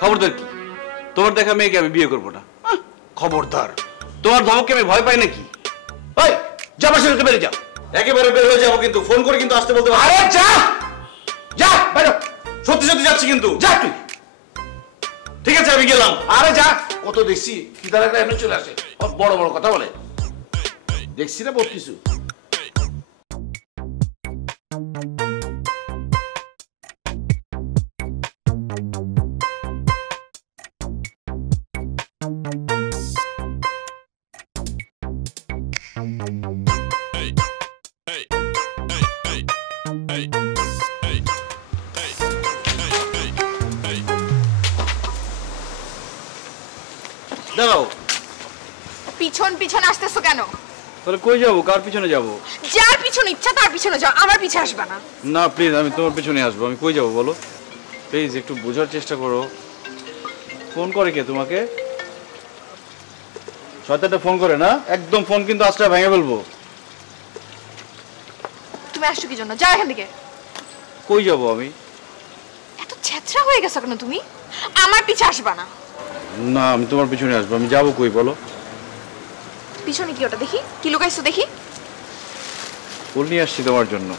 খবরদার কি? তোমার দেখা মেয়েকে আমি বিয়ে করবো না। খবরদার। তোমার ধমককে আমি ভয় পাই নাকি? ওই যা, বাসা থেকে বেরিয়ে যা। একেবারে বের হয়ে যাবো, কিন্তু ফোন করে কিন্তু আসতে বলতে পারো। আরে যা যা, বেরো। সত্যি সত্যি যাচ্ছি কিন্তু। যা তুই। ঠিক আছে, আমি গেলাম। আরে যা, কত দেখছি খিদা লাগলে এমনি চলে আসে, বড় বড় কথা বলে। দেখছি না বহুত কিছু। দাঁড়াও। পিছন পিছন আসতেছো কেন? তাহলে কই যাবো? কার পিছনে যাবো? যার পিছনে ইচ্ছা তার পিছনে যাও, আমার পিছে আসবে না। না প্লিজ, আমি তোমার পিছনে আসবো। আমি কই যাবো বলো? প্লিজ একটু বোঝার চেষ্টা করো। ফোন করে কে তোমাকে? শয়তানটা ফোন করে না? একদম ফোন কিন্তু আজটা ভেঙে ফেলবো। তুমি আসছো কি জন্য? যাও এখান থেকে। কই যাবো আমি? এত ছেঁচড়া হয়ে গেছো কেন তুমি? আমার পিছে আসবা না। না, আমি তোমার পিছনে আসবো। আমি যাবো কই বলো? পিছনে কি ওটা দেখি? কি লুকাইছো দেখি? ফুল নিয়ে আসছি তোমার জন্য।